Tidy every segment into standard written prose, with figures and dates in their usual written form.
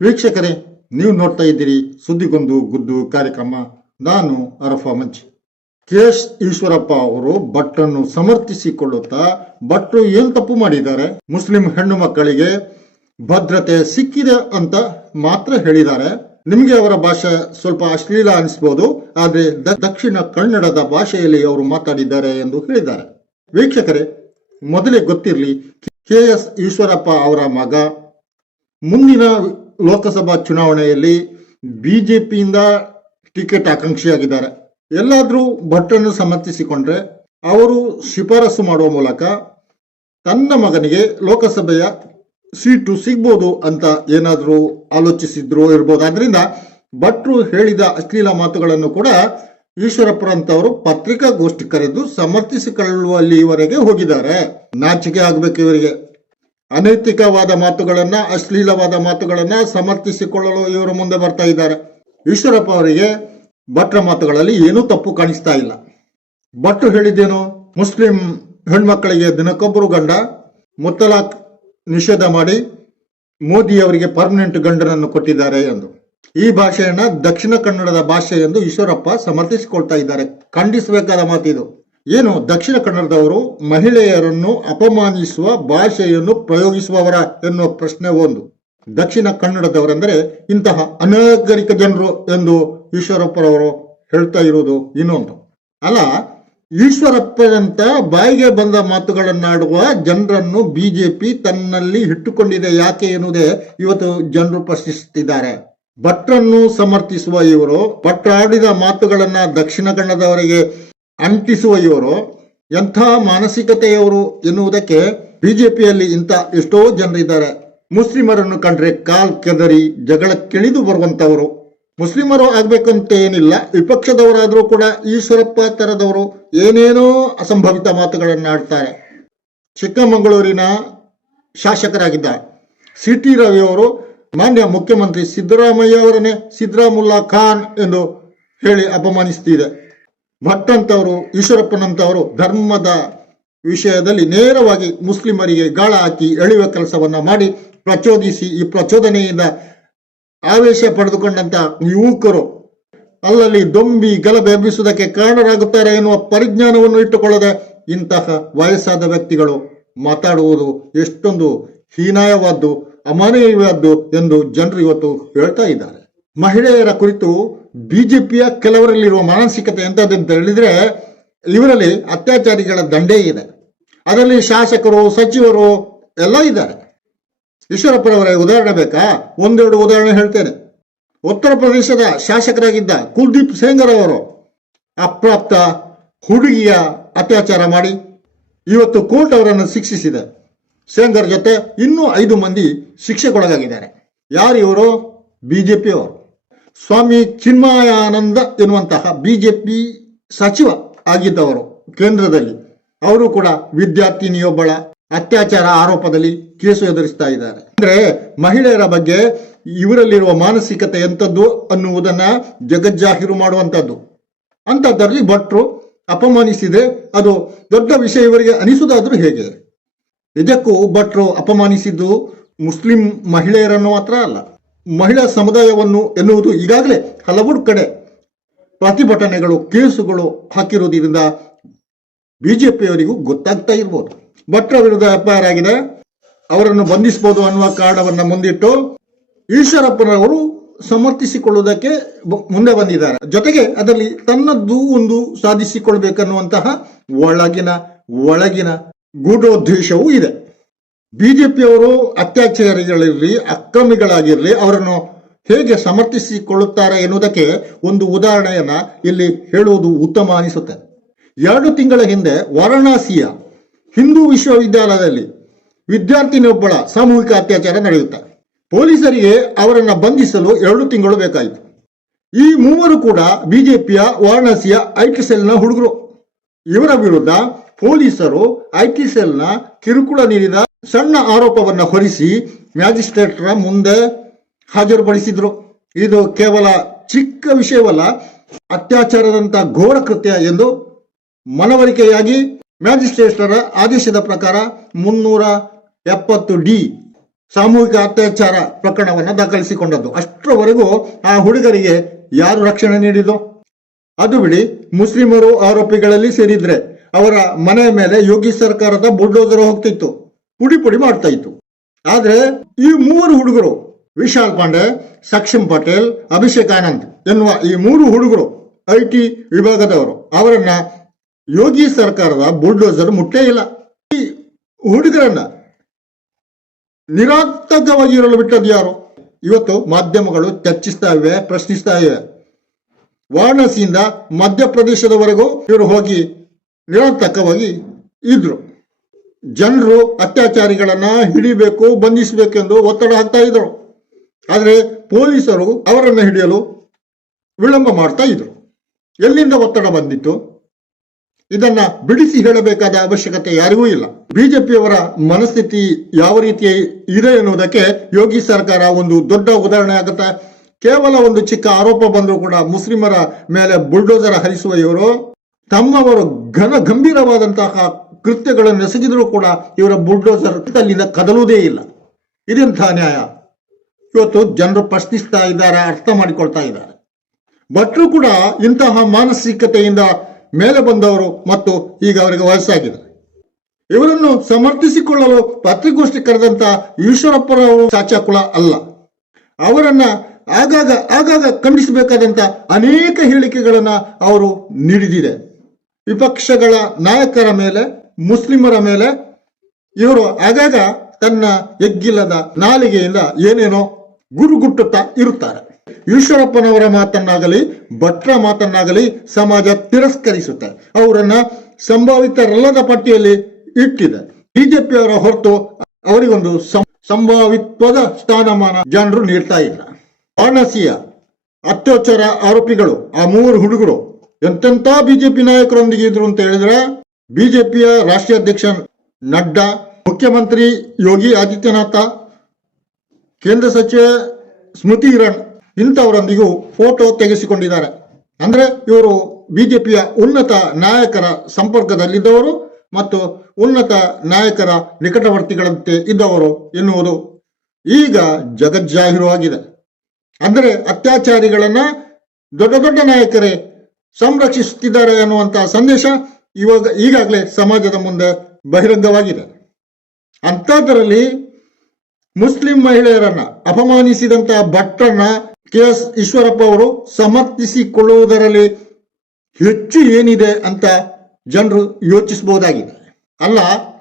ವೀಕ್ಷಕರೇ, ನೀವು ನೋಡ್ತಾ ಇದ್ದೀರಿ ಸುದ್ದಿಗೊಂದು ಗುದ್ದು ಕಾರ್ಯಕ್ರಮ. ನಾನು ಅರಫಾ ಮಂಚಿ. KS ಈಶ್ವರಪ್ಪ ಅವರು ಭಟ್ರನ್ನು ಸಮರ್ಥಿಸಿಕೊಳ್ಳುತ್ತಾ, ಭಟ್ರು ಏನ್ ತಪ್ಪು ಮಾಡಿದ್ದಾರೆ, ಮುಸ್ಲಿಂ ಹೆಣ್ಣು ಮಕ್ಕಳಿಗೆ ಭದ್ರತೆ ಸಿಕ್ಕಿದೆ ಅಂತ ಮಾತ್ರ ಹೇಳಿದ್ದಾರೆ. ನಿಮಗೆ ಅವರ ಭಾಷೆ ಸ್ವಲ್ಪ ಅಶ್ಲೀಲ ಅನಿಸಬಹುದು, ಆದ್ರೆ ದಕ್ಷಿಣ ಕನ್ನಡದ ಭಾಷೆಯಲ್ಲಿ ಅವರು ಮಾತಾಡಿದ್ದಾರೆ ಎಂದು ಹೇಳಿದ್ದಾರೆ. ವೀಕ್ಷಕರೇ, ಮೊದಲೇ ಗೊತ್ತಿರಲಿ, KS ಈಶ್ವರಪ್ಪ ಅವರ ಮಗ ಮುಂದಿನ ಲೋಕಸಭಾ ಚುನಾವಣೆಯಲ್ಲಿ ಬಿಜೆಪಿಯಿಂದ ಟಿಕೆಟ್ ಆಕಾಂಕ್ಷಿಯಾಗಿದ್ದಾರೆ. ಎಲ್ಲಾದ್ರೂ ಭಟ್ರನ್ನು ಸಮರ್ಥಿಸಿಕೊಂಡ್ರೆ ಅವರು ಶಿಫಾರಸು ಮಾಡುವ ಮೂಲಕ ತನ್ನ ಮಗನಿಗೆ ಲೋಕಸಭೆಯ ಸೀಟು ಸಿಗ್ಬೋದು ಅಂತ ಏನಾದ್ರೂ ಆಲೋಚಿಸಿದ್ರು ಇರ್ಬೋದು. ಆದ್ರಿಂದ ಭಟ್ರು ಹೇಳಿದ ಅಶ್ಲೀಲ ಮಾತುಗಳನ್ನು ಕೂಡ ಈಶ್ವರಪ್ಪರಂತವರು ಪತ್ರಿಕಾಗೋಷ್ಠಿ ಕರೆದು ಸಮರ್ಥಿಸಿಕೊಳ್ಳುವಲ್ಲಿವರೆಗೆ ಹೋಗಿದ್ದಾರೆ. ನಾಚಿಕೆ ಆಗ್ಬೇಕು ಇವರಿಗೆ. ಅನೈತಿಕವಾದ ಮಾತುಗಳನ್ನ, ಅಶ್ಲೀಲವಾದ ಮಾತುಗಳನ್ನ ಸಮರ್ಥಿಸಿಕೊಳ್ಳಲು ಇವರು ಮುಂದೆ ಬರ್ತಾ ಇದ್ದಾರೆ. ಈಶ್ವರಪ್ಪ ಅವರಿಗೆ ಭಟ್ರ ಮಾತುಗಳಲ್ಲಿ ಏನೂ ತಪ್ಪು ಕಾಣಿಸ್ತಾ ಇಲ್ಲ. ಭಟ್ರು ಹೇಳಿದ್ದೇನು, ಮುಸ್ಲಿಂ ಹೆಣ್ಮಕ್ಕಳಿಗೆ ದಿನಕ್ಕೊಬ್ಬರು ಗಂಡ, ಮುತ್ತಲಾಕ್ ನಿಷೇಧ ಮಾಡಿ ಮೋದಿ ಅವರಿಗೆ ಪರ್ಮನೆಂಟ್ ಗಂಡನನ್ನು ಕೊಟ್ಟಿದ್ದಾರೆ ಎಂದು. ಈ ಭಾಷೆಯನ್ನ ದಕ್ಷಿಣ ಕನ್ನಡದ ಭಾಷೆ ಎಂದು ಈಶ್ವರಪ್ಪ ಸಮರ್ಥಿಸಿಕೊಳ್ತಾ ಇದ್ದಾರೆ. ಖಂಡಿಸಬೇಕಾದ ಮಾತಿದು. ಏನು, ದಕ್ಷಿಣ ಕನ್ನಡದವರು ಮಹಿಳೆಯರನ್ನು ಅಪಮಾನಿಸುವ ಭಾಷೆಯನ್ನು ಪ್ರಯೋಗಿಸುವವರ ಎನ್ನುವ ಪ್ರಶ್ನೆ ಒಂದು. ದಕ್ಷಿಣ ಕನ್ನಡದವರೆಂದರೆ ಇಂತಹ ಅನಾಗರಿಕ ಜನರು ಎಂದು ಈಶ್ವರಪ್ಪರವರು ಹೇಳ್ತಾ ಇರುವುದು ಇನ್ನೊಂದು. ಅಲ್ಲ, ಈಶ್ವರಪ್ಪನಂತ ಬಾಯಿಗೆ ಬಂದ ಮಾತುಗಳನ್ನಾಡುವ ಜನರನ್ನು ಬಿಜೆಪಿ ತನ್ನಲ್ಲಿ ಇಟ್ಟುಕೊಂಡಿದೆ ಯಾಕೆ ಎನ್ನುವುದೇ ಇವತ್ತು ಜನರು ಪ್ರಶ್ನಿಸುತ್ತಿದ್ದಾರೆ. ಭಟ್ರನ್ನು ಸಮರ್ಥಿಸುವ ಇವರು, ಭಟ್ರಾಡಿದ ಮಾತುಗಳನ್ನ ದಕ್ಷಿಣ ಕನ್ನಡದವರಿಗೆ ಅಂಟಿಸುವ ಇವರು ಎಂಥ ಮಾನಸಿಕತೆಯವರು ಎನ್ನುವುದಕ್ಕೆ ಬಿಜೆಪಿಯಲ್ಲಿ ಇಂಥ ಎಷ್ಟೋ ಜನರಿದ್ದಾರೆ. ಮುಸ್ಲಿಮರನ್ನು ಕಂಡ್ರೆ ಕಾಲ್ ಕೆದರಿ ಜಗಳಕ್ಕಿಳಿದು ಬರುವಂತವರು. ಮುಸ್ಲಿಮರು ಆಗ್ಬೇಕಂತ ಏನಿಲ್ಲ, ವಿಪಕ್ಷದವರಾದ್ರೂ ಕೂಡ ಈಶ್ವರಪ್ಪ ತರದವರು ಏನೇನೋ ಅಸಂಭವಿತ ಮಾತುಗಳನ್ನು ಆಡ್ತಾರೆ. ಚಿಕ್ಕಮಗಳೂರಿನ ಶಾಸಕರಾಗಿದ್ದ CT ರವಿ ಅವರು ಮಾನ್ಯ ಮುಖ್ಯಮಂತ್ರಿ ಸಿದ್ದರಾಮಯ್ಯ ಅವರನ್ನೇ ಸಿದ್ದರಾಮುಲ್ಲಾ ಖಾನ್ ಎಂದು ಹೇಳಿ ಅಪಮಾನಿಸುತ್ತಿದೆ. ಭಟ್ ಅಂತವರು, ಈಶ್ವರಪ್ಪನಂತವರು ಧರ್ಮದ ವಿಷಯದಲ್ಲಿ ನೇರವಾಗಿ ಮುಸ್ಲಿಮರಿಗೆ ಗಾಳ ಹಾಕಿ ಎಳೆಯುವ ಕೆಲಸವನ್ನ ಮಾಡಿ ಪ್ರಚೋದಿಸಿ, ಈ ಪ್ರಚೋದನೆಯಿಂದ ಆವೇಶ ಪಡೆದುಕೊಂಡಂತ ಯುವಕರು ಅಲ್ಲಲ್ಲಿ ದೊಂಬಿ ಗಲಭೆ ಎಬ್ಬಿಸುವುದಕ್ಕೆ ಕಾರಣರಾಗುತ್ತಾರೆ ಎನ್ನುವ ಪರಿಜ್ಞಾನವನ್ನು ಇಟ್ಟುಕೊಳ್ಳದೆ ಇಂತಹ ವಯಸ್ಸಾದ ವ್ಯಕ್ತಿಗಳು ಮಾತಾಡುವುದು ಎಷ್ಟೊಂದು ಹೀನಾಯವಾದ್ದು, ಅಮಾನವೀಯವಾದ್ದು ಎಂದು ಜನರು ಇವತ್ತು ಹೇಳ್ತಾ ಇದ್ದಾರೆ. ಮಹಿಳೆಯರ ಕುರಿತು ಬಿಜೆಪಿಯ ಕೆಲವರಲ್ಲಿರುವ ಮಾನಸಿಕತೆ ಎಂತದಂತ ಹೇಳಿದ್ರೆ, ಇವರಲ್ಲಿ ಅತ್ಯಾಚಾರಿಗಳ ದಂಡೇ ಇದೆ. ಅದರಲ್ಲಿ ಶಾಸಕರು, ಸಚಿವರು ಎಲ್ಲ ಇದ್ದಾರೆ. ಈಶ್ವರಪ್ಪರವರ ಉದಾಹರಣೆ ಬೇಕಾ? ಒಂದೆರಡು ಉದಾಹರಣೆ ಹೇಳ್ತೇನೆ. ಉತ್ತರ ಪ್ರದೇಶದ ಶಾಸಕರಾಗಿದ್ದ ಕುಲ್ದೀಪ್ ಸೆಂಗರ್ ಅವರು ಅಪ್ರಾಪ್ತ ಹುಡುಗಿಯ ಅತ್ಯಾಚಾರ ಮಾಡಿ ಇವತ್ತು ಕೋರ್ಟ್ ಅವರನ್ನು ಶಿಕ್ಷಿಸಿದೆ. ಸೆಂಗರ್ ಜೊತೆ ಇನ್ನೂ 5 ಮಂದಿ ಶಿಕ್ಷೆಗೊಳಗಾಗಿದ್ದಾರೆ. ಯಾರು ಇವರು? ಬಿಜೆಪಿ ಅವರು. ಸ್ವಾಮಿ ಚಿನ್ಮಯಾನಂದ ಎನ್ನುವಂತಹ ಬಿಜೆಪಿ ಸಚಿವ ಆಗಿದ್ದವರು ಕೇಂದ್ರದಲ್ಲಿ. ಅವರು ಕೂಡ ವಿದ್ಯಾರ್ಥಿನಿಯೊಬ್ಬಳ ಅತ್ಯಾಚಾರ ಆರೋಪದಲ್ಲಿ ಕೇಸು ಎದುರಿಸ್ತಾ ಇದ್ದಾರೆ. ಅಂದ್ರೆ ಮಹಿಳೆಯರ ಬಗ್ಗೆ ಇವರಲ್ಲಿರುವ ಮಾನಸಿಕತೆ ಎಂಥದ್ದು ಅನ್ನುವುದನ್ನ ಜಗಜ್ಜಾಹೀರು ಮಾಡುವಂತದ್ದು. ಅಂತದ್ರಲ್ಲಿ ಭಟ್ರು ಅಪಮಾನಿಸಿದ್ರೆ ಅದು ದೊಡ್ಡ ವಿಷಯ ಇವರಿಗೆ ಅನಿಸುವುದಾದ್ರೂ ಹೇಗೆ? ನಿಜಕ್ಕೂ ಭಟ್ರು ಅಪಮಾನಿಸಿದ್ದು ಮುಸ್ಲಿಂ ಮಹಿಳೆಯರನ್ನು ಮಾತ್ರ ಅಲ್ಲ, ಮಹಿಳಾ ಸಮುದಾಯವನ್ನು ಎನ್ನುವುದು ಈಗಾಗಲೇ ಹಲವು ಕಡೆ ಪ್ರತಿಭಟನೆಗಳು, ಕೇಸುಗಳು ಹಾಕಿರುವುದರಿಂದ ಬಿಜೆಪಿಯವರಿಗೂ ಗೊತ್ತಾಗ್ತಾ ಇರ್ಬೋದು. ಭಟ್ರ ವಿರುದ್ಧ FIR ಆಗಿದೆ, ಅವರನ್ನು ಬಂಧಿಸಬಹುದು ಅನ್ನುವ ಕಾರಣವನ್ನ ಮುಂದಿಟ್ಟು ಈಶ್ವರಪ್ಪನವರು ಸಮರ್ಥಿಸಿಕೊಳ್ಳುವುದಕ್ಕೆ ಮುಂದೆ ಬಂದಿದ್ದಾರೆ. ಜೊತೆಗೆ ಅದರಲ್ಲಿ ತನ್ನದ್ದು ಒಂದು ಸಾಧಿಸಿಕೊಳ್ಬೇಕನ್ನುವಂತಹ ಒಳಗಿನ ಗೂಢೋದ್ದೇಶವೂ ಇದೆ. ಬಿಜೆಪಿಯವರು ಅತ್ಯಾಚಾರಿಗಳಿರಲಿ, ಅಕ್ರಮಿಗಳಾಗಿರಲಿ, ಅವರನ್ನು ಹೇಗೆ ಸಮರ್ಥಿಸಿಕೊಳ್ಳುತ್ತಾರೆ ಎನ್ನುವುದಕ್ಕೆ ಒಂದು ಉದಾಹರಣೆಯನ್ನ ಇಲ್ಲಿ ಹೇಳುವುದು ಉತ್ತಮ ಅನಿಸುತ್ತೆ. 2 ತಿಂಗಳ ಹಿಂದೆ ವಾರಣಾಸಿಯ ಹಿಂದೂ ವಿಶ್ವವಿದ್ಯಾಲಯದಲ್ಲಿ ವಿದ್ಯಾರ್ಥಿನಿಯೊಬ್ಬಳ ಸಾಮೂಹಿಕ ಅತ್ಯಾಚಾರ ನಡೆಯುತ್ತೆ. ಪೊಲೀಸರಿಗೆ ಅವರನ್ನ ಬಂಧಿಸಲು 2 ತಿಂಗಳು ಬೇಕಾಯಿತು. ಈ 3 ಕೂಡ ಬಿಜೆಪಿಯ ವಾರಣಾಸಿಯ IT ಸೆಲ್ನ ಹುಡುಗರು. ಇವರ ವಿರುದ್ಧ ಪೊಲೀಸರು IT ಸೆಲ್ನ ಕಿರುಕುಳ ನೀಡಿದ ಸಣ್ಣ ಆರೋಪವನ್ನ ಹೊರಿಸಿ ಮ್ಯಾಜಿಸ್ಟ್ರೇಟರ ಮುಂದೆ ಹಾಜರುಪಡಿಸಿದ್ರು. ಇದು ಕೇವಲ ಚಿಕ್ಕ ವಿಷಯವಲ್ಲ, ಅತ್ಯಾಚಾರದಂತ ಘೋರ ಕೃತ್ಯ ಎಂದು ಮನವರಿಕೆಯಾಗಿ ಮ್ಯಾಜಿಸ್ಟ್ರೇಟರ ಆದೇಶದ ಪ್ರಕಾರ 370D ಸಾಮೂಹಿಕ ಅತ್ಯಾಚಾರ ಪ್ರಕರಣವನ್ನು ದಾಖಲಿಸಿಕೊಂಡದ್ದು. ಅಷ್ಟರವರೆಗೂ ಆ ಹುಡುಗರಿಗೆ ಯಾರು ರಕ್ಷಣೆ ನೀಡಿದ್ದು? ಅದು ಬಿಡಿ, ಮುಸ್ಲಿಮರು ಆರೋಪಿಗಳಲ್ಲಿ ಸೇರಿದ್ರೆ ಅವರ ಮನೆಯ ಮೇಲೆ ಯೋಗಿ ಸರ್ಕಾರದ ಬುಲ್ಡೋಸರ್ ಹೋಗ್ತಿತ್ತು, ಪುಡಿ ಮಾಡ್ತಾ ಇತ್ತು. ಆದ್ರೆ ಈ ಮೂವರು ಹುಡುಗರು, ವಿಶಾಲ್ ಪಾಂಡೆ, ಸಕ್ಷಮ್ ಪಟೇಲ್, ಅಭಿಷೇಕ್ ಆನಂದ್ ಎನ್ನುವ ಈ ಮೂರು ಹುಡುಗರು IT ವಿಭಾಗದವರು, ಅವರನ್ನ ಯೋಗಿ ಸರ್ಕಾರದ ಬುಲ್ಡೋಸರ್ ಮುಟ್ಟೇ ಇಲ್ಲ. ಈ ಹುಡುಗರನ್ನ ನಿರಾತಕವಾಗಿ ಇರಲು ಬಿಟ್ಟದ್ದು ಯಾರು? ಇವತ್ತು ಮಾಧ್ಯಮಗಳು ಚರ್ಚಿಸ್ತಾ ಇವೆ, ಪ್ರಶ್ನಿಸ್ತಾ ಇವೆ. ವಾರಣಾಸಿಯಿಂದ ಮಧ್ಯಪ್ರದೇಶದವರೆಗೂ ಇವರು ಹೋಗಿ ನಿರಾತಕವಾಗಿ ಇದ್ರು. ಜನರು ಅತ್ಯಾಚಾರಿಗಳನ್ನ ಹಿಡಿಬೇಕು, ಬಂಧಿಸಬೇಕೆಂದು ಒತ್ತಡ ಹಾಕ್ತಾ ಇದ್ರು. ಆದರೆ ಪೊಲೀಸರು ಅವರನ್ನು ಹಿಡಿಯಲು ವಿಳಂಬ ಮಾಡ್ತಾ ಇದ್ರು. ಎಲ್ಲಿಂದ ಒತ್ತಡ ಬಂದಿತ್ತು? ಇದನ್ನ ಬಿಡಿಸಿ ಹೇಳಬೇಕಾದ ಅವಶ್ಯಕತೆ ಯಾರಿಗೂ ಇಲ್ಲ. ಬಿಜೆಪಿಯವರ ಮನಸ್ಥಿತಿ ಯಾವ ರೀತಿ ಇದೆ ಎನ್ನುವುದಕ್ಕೆ ಯೋಗಿ ಸರ್ಕಾರ ಒಂದು ದೊಡ್ಡ ಉದಾಹರಣೆ ಆಗುತ್ತೆ. ಕೇವಲ ಒಂದು ಚಿಕ್ಕ ಆರೋಪ ಬಂದರೂ ಕೂಡ ಮುಸ್ಲಿಮರ ಮೇಲೆ ಬುಲ್ಡೋಸರ್ ಹರಿಸುವ ಇವರು ತಮ್ಮವರು ಗಂಭೀರವಾದಂತಹ ಕೃತ್ಯಗಳನ್ನು ಎಸಗಿದರೂ ಕೂಡ ಇವರ ಬುಲ್ಡೋಸರ್ ಅಲ್ಲಿಂದ ಕದಲುವುದೇ ಇಲ್ಲ. ಇದೆಂಥ ನ್ಯಾಯ? ಇವತ್ತು ಜನರು ಪ್ರಶ್ನಿಸ್ತಾ ಇದ್ದಾರೆ, ಅರ್ಥ ಮಾಡಿಕೊಳ್ತಾ ಇದ್ದಾರೆ. ಭಟ್ರು ಕೂಡ ಇಂತಹ ಮಾನಸಿಕತೆಯಿಂದ ಮೇಲೆ ಬಂದವರು ಮತ್ತು ಈಗ ಅವರಿಗೆ ವಯಸ್ಸಾಗಿದೆ. ಇವರನ್ನು ಸಮರ್ಥಿಸಿಕೊಳ್ಳಲು ಪತ್ರಿಕಾಗೋಷ್ಠಿ ಕರೆದಂತ ಈಶ್ವರಪ್ಪರವರು ಸಾಚಾಕುಳ ಅಲ್ಲ. ಅವರನ್ನ ಆಗಾಗ ಖಂಡಿಸಬೇಕಾದಂತ ಅನೇಕ ಹೇಳಿಕೆಗಳನ್ನ ಅವರು ನೀಡಿದಿದೆ. ವಿಪಕ್ಷಗಳ ನಾಯಕರ ಮೇಲೆ, ಮುಸ್ಲಿಮರ ಮೇಲೆ ಇವರು ಆಗಾಗ ತನ್ನ ಎಗ್ಗಿಲ್ಲದ ನಾಲಿಗೆಯಿಂದ ಏನೇನೋ ಗುರುಗುಟ್ಟುತ್ತಾ ಇರುತ್ತಾರೆ. ಈಶ್ವರಪ್ಪನವರ ಮಾತನ್ನಾಗಲಿ ಭಟ್ರ ಮಾತನ್ನಾಗಲಿ ಸಮಾಜ ತಿರಸ್ಕರಿಸುತ್ತೆ, ಅವರನ್ನ ಸಂಭಾವಿತರಲ್ಲದ ಪಟ್ಟಿಯಲ್ಲಿ ಇಟ್ಟಿದೆ. ಬಿಜೆಪಿಯವರ ಹೊರತು ಅವರಿಗೊಂದು ಸಂಭಾವಿತ್ವದ ಸ್ಥಾನಮಾನ ಜನರು ನೀಡ್ತಾ ಇಲ್ಲ. ವಾರಣಾಸಿಯ ಅತ್ಯಾಚಾರ ಆರೋಪಿಗಳು, ಆ ಮೂವರು ಹುಡುಗರು ಎಂತೆಂಥ ಬಿಜೆಪಿ ನಾಯಕರೊಂದಿಗೆ ಇದ್ರು ಅಂತ ಹೇಳಿದ್ರೆ, ಬಿಜೆಪಿಯ ರಾಷ್ಟ್ರೀಯ ಅಧ್ಯಕ್ಷ ನಡ್ಡಾ, ಮುಖ್ಯಮಂತ್ರಿ ಯೋಗಿ ಆದಿತ್ಯನಾಥ, ಕೇಂದ್ರ ಸಚಿವ ಸ್ಮೃತಿ ಇರಾನಿ ಇಂಥವರೊಂದಿಗೂ ಫೋಟೋ ತೆಗೆಸಿಕೊಂಡಿದ್ದಾರೆ. ಅಂದ್ರೆ ಇವರು ಬಿಜೆಪಿಯ ಉನ್ನತ ನಾಯಕರ ಸಂಪರ್ಕದಲ್ಲಿದ್ದವರು ಮತ್ತು ಉನ್ನತ ನಾಯಕರ ನಿಕಟವರ್ತಿಗಳಂತೆ ಇದ್ದವರು ಎನ್ನುವುದು ಈಗ ಜಗಜ್ಜಾಹೀರವಾಗಿದೆ. ಅಂದರೆ ಅತ್ಯಾಚಾರಿಗಳನ್ನ ದೊಡ್ಡ ದೊಡ್ಡ ನಾಯಕರೇ ಸಂರಕ್ಷಿಸುತ್ತಿದ್ದಾರೆ ಅನ್ನುವಂತಹ ಸಂದೇಶ ಈಗಾಗಲೇ ಸಮಾಜದ ಮುಂದೆ ಬಹಿರಂಗವಾಗಿದೆ. ಅಂಥದ್ರಲ್ಲಿ ಮುಸ್ಲಿಂ ಮಹಿಳೆಯರನ್ನ ಅಪಮಾನಿಸಿದಂತಹ ಭಟ್ರನ್ನ KS ಈಶ್ವರಪ್ಪ ಅವರು ಸಮರ್ಥಿಸಿಕೊಳ್ಳುವುದರಲ್ಲಿ ಹೆಚ್ಚು ಏನಿದೆ ಅಂತ ಜನರು ಯೋಚಿಸಬಹುದಾಗಿದೆ. ಅಲ್ಲ,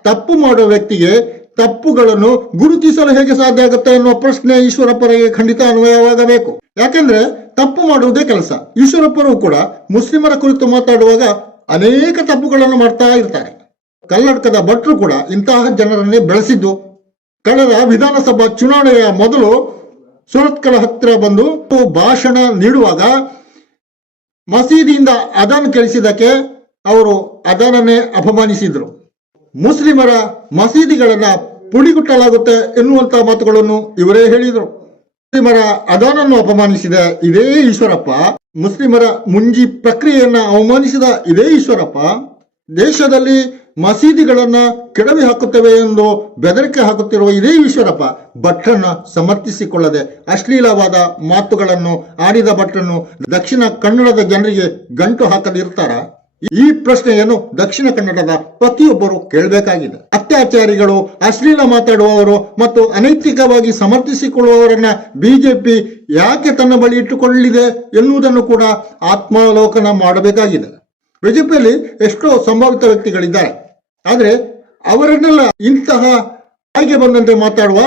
ತಪ್ಪು ಮಾಡುವ ವ್ಯಕ್ತಿಗೆ ತಪ್ಪುಗಳನ್ನು ಗುರುತಿಸಲು ಹೇಗೆ ಸಾಧ್ಯ ಆಗುತ್ತೆ ಎನ್ನುವ ಪ್ರಶ್ನೆ ಈಶ್ವರಪ್ಪರಿಗೆ ಖಂಡಿತ ಅನ್ವಯವಾಗಬೇಕು. ಯಾಕೆಂದ್ರೆ ತಪ್ಪು ಮಾಡುವುದೇ ಕೆಲಸ. ಈಶ್ವರಪ್ಪರು ಕೂಡ ಮುಸ್ಲಿಮರ ಕುರಿತು ಮಾತಾಡುವಾಗ ಅನೇಕ ತಪ್ಪುಗಳನ್ನು ಮಾಡ್ತಾ ಇರ್ತಾರೆ. ಕರ್ನಾಟಕದ ಭಟ್ರು ಕೂಡ ಇಂತಹ ಜನರನ್ನೇ ಬೆಳೆಸಿದ್ದು. ಕಳೆದ ವಿಧಾನಸಭಾ ಚುನಾವಣೆಯ ಮೊದಲು ಸುರತ್ಕಲ್ ಹತ್ತಿರ ಬಂದು ಭಾಷಣ ನೀಡುವಾಗ ಮಸೀದಿಯಿಂದ ಅದಾನ್ ಕೇಳಿಸಿದಕ್ಕೆ ಅವರು ಅದಾನನ್ನೇ ಅಪಮಾನಿಸಿದ್ರು. ಮುಸ್ಲಿಮರ ಮಸೀದಿಗಳನ್ನ ಪುಡಿಗುಟ್ಟಲಾಗುತ್ತೆ ಎನ್ನುವಂತಹ ಮಾತುಗಳನ್ನು ಇವರೇ ಹೇಳಿದರು. ಮುಸ್ಲಿಮರ ಅದಾನನ್ನು ಅಪಮಾನಿಸಿದ ಇದೇ ಈಶ್ವರಪ್ಪ, ಮುಸ್ಲಿಮರ ಮುಂಜಿ ಪ್ರಕ್ರಿಯೆಯನ್ನ ಅವಮಾನಿಸಿದ ಇದೇ ಈಶ್ವರಪ್ಪ, ದೇಶದಲ್ಲಿ ಮಸೀದಿಗಳನ್ನ ಕೆಡವಿ ಹಾಕುತ್ತೇವೆ ಎಂದು ಬೆದರಿಕೆ ಹಾಕುತ್ತಿರುವ ಇದೇ ಈಶ್ವರಪ್ಪ ಭಟ್ರನ್ನ ಸಮರ್ಥಿಸಿಕೊಳ್ಳದೆ ಅಶ್ಲೀಲವಾದ ಮಾತುಗಳನ್ನು ಆಡಿದ ಭಟ್ರನ್ನು ದಕ್ಷಿಣ ಕನ್ನಡದ ಜನರಿಗೆ ಗಂಟು ಹಾಕದಿರ್ತಾರ? ಈ ಪ್ರಶ್ನೆಯನ್ನು ದಕ್ಷಿಣ ಕನ್ನಡದ ಪ್ರತಿಯೊಬ್ಬರು ಕೇಳಬೇಕಾಗಿದೆ. ಅತ್ಯಾಚಾರಿಗಳು, ಅಶ್ಲೀಲ ಮಾತಾಡುವವರು ಮತ್ತು ಅನೈತಿಕವಾಗಿ ಸಮರ್ಥಿಸಿಕೊಳ್ಳುವವರನ್ನ ಬಿಜೆಪಿ ಯಾಕೆ ತನ್ನ ಬಳಿ ಇಟ್ಟುಕೊಳ್ಳಲಿದೆ ಎನ್ನುವುದನ್ನು ಕೂಡ ಆತ್ಮಾವಲೋಕನ ಮಾಡಬೇಕಾಗಿದೆ. ಬಿಜೆಪಿಯಲ್ಲಿ ಎಷ್ಟೋ ಸಂಭಾವಿತ ವ್ಯಕ್ತಿಗಳಿದ್ದಾರೆ, ಆದರೆ ಅವರನ್ನೆಲ್ಲ ಇಂತಹ ಹಾಗೆ ಬಂದಂತೆ ಮಾತಾಡುವ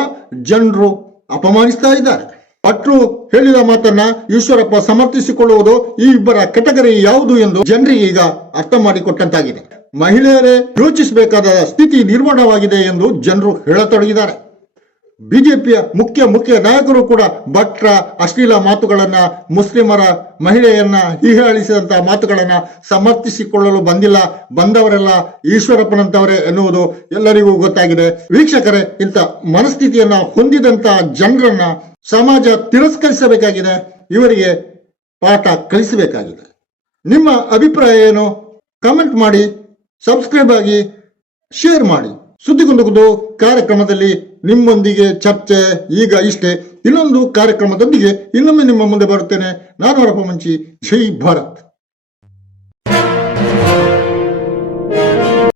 ಜನರು ಅಪಮಾನಿಸ್ತಾ ಇದ್ದಾರೆ. ಭಟ್ರು ಹೇಳಿದ ಮಾತನ್ನ ಈಶ್ವರಪ್ಪ ಸಮರ್ಥಿಸಿಕೊಳ್ಳುವುದು ಈ ಇಬ್ಬರ ಕೆಟಗರಿ ಯಾವುದು ಎಂದು ಜನರಿಗೆ ಈಗ ಅರ್ಥ ಮಾಡಿಕೊಟ್ಟಂತಾಗಿದೆ. ಮಹಿಳೆಯರೇ ಯೋಚಿಸಬೇಕಾದ ಸ್ಥಿತಿ ನಿರ್ಮಾಣವಾಗಿದೆ ಎಂದು ಜನರು ಹೇಳತೊಡಗಿದ್ದಾರೆ. ಬಿಜೆಪಿಯ ಮುಖ್ಯ ನಾಯಕರು ಕೂಡ ಭಟ್ರ ಅಶ್ಲೀಲ ಮಾತುಗಳನ್ನ, ಮುಸ್ಲಿಮರ ಮಹಿಳೆಯನ್ನ ಹೀಯಾಳಿಸಿದಂತಹ ಮಾತುಗಳನ್ನ ಸಮರ್ಥಿಸಿಕೊಳ್ಳಲು ಬಂದಿಲ್ಲ. ಬಂದವರೆಲ್ಲ ಈಶ್ವರಪ್ಪನಂತವರೇ ಎನ್ನುವುದು ಎಲ್ಲರಿಗೂ ಗೊತ್ತಾಗಿದೆ. ವೀಕ್ಷಕರೇ, ಇಂಥ ಮನಸ್ಥಿತಿಯನ್ನ ಹೊಂದಿದಂತಹ ಜನರನ್ನ ಸಮಾಜ ತಿರಸ್ಕರಿಸಬೇಕಾಗಿದೆ. ಇವರಿಗೆ ಪಾಠ ಕಲಿಸಬೇಕಾಗಿದೆ. ನಿಮ್ಮ ಅಭಿಪ್ರಾಯ ಏನು? ಕಮೆಂಟ್ ಮಾಡಿ, ಸಬ್ಸ್ಕ್ರೈಬ್ ಆಗಿ, ಶೇರ್ ಮಾಡಿ. ಸುದ್ದಿಗೊಂದು ಕಾರ್ಯಕ್ರಮದಲ್ಲಿ ನಿಮ್ಮೊಂದಿಗೆ ಚರ್ಚೆ ಈಗ ಇಷ್ಟೇ. ಇನ್ನೊಂದು ಕಾರ್ಯಕ್ರಮದೊಂದಿಗೆ ಇನ್ನೊಮ್ಮೆ ನಿಮ್ಮ ಮುಂದೆ ಬರುತ್ತೇನೆ. ನಾನು ಹರಪ ಮಂಚಿ. ಜೈ ಭಾರತ್.